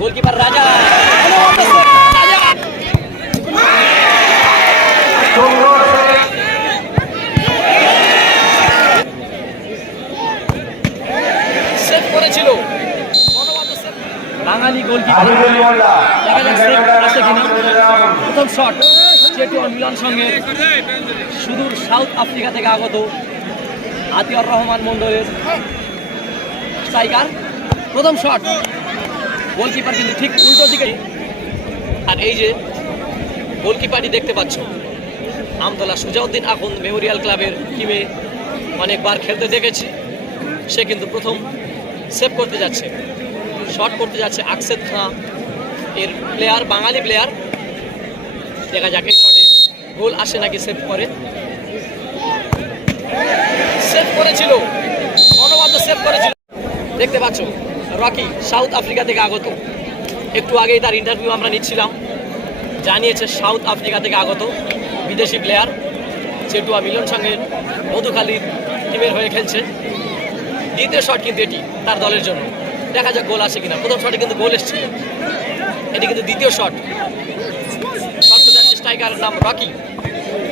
Goalkeeper রাজা save করেছিল বাঙালি goalkeeper. দেখা যাক সেভ আছে কিনা। প্রথম শট চেটুয়া মিলন সঙ্গে সুদূর সাউথ আফ্রিকা থেকে আগত আতিয়ার রহমান মন্ডলের স্ট্রাইকার। প্রথম শট গোলকিপার কিন্তু ঠিক উল্টো দিকে। আর এই যে গোলকিপারই দেখতে পাচ্ছ আমতলা সুজাউদ্দিন আখন্দ মেমোরিয়াল ক্লাবের টিমে অনেকবার খেলতে দেখেছি। সে কিন্তু প্রথম সেভ করতে যাচ্ছে, শট করতে যাচ্ছে। আকসেদ খাঁ এর প্লেয়ার, বাঙালি প্লেয়ার। দেখা যাক এই শটে গোল আসে নাকি সেভ করে। সেভ করেছিল, অনবদ্য সেভ করেছিল। দেখতে পাচ্ছ রকি সাউথ আফ্রিকা থেকে আগত। একটু আগেই তার ইন্টারভিউ আমরা নিচ্ছিলাম। জানিয়েছে সাউথ আফ্রিকা থেকে আগত বিদেশি প্লেয়ার। চেটুয়া মিলন সঙ্গে মধুখালীর টিমের হয়ে খেলছে। দ্বিতীয় শট কিন্তু এটি তার দলের জন্য। দেখা যাক গোল আসে কিনা। প্রথম শটে কিন্তু গোল এসেছিল, এটি কিন্তু দ্বিতীয় শট। স্ট্রাইকারের নাম রকি।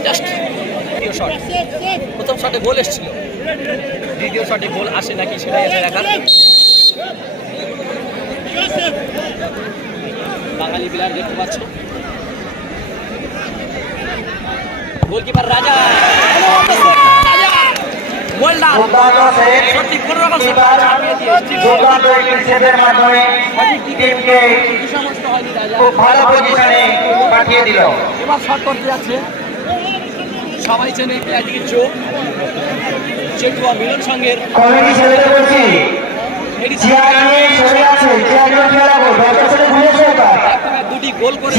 জাস্ট দ্বিতীয় শট। প্রথম শটে গোল এসেছিল, দ্বিতীয় শটে গোল আসে নাকি সেটাই এসে দেখার। বাঙালি প্লেয়ার দেখতে পাচ্ছ। গোলকিপার রাজা এবার শট করতে যাচ্ছে। সবাই চেনে প্লেয়ারটিকে চোখ চেটুয়া মিলন সঙ্গের দুটি গোল করে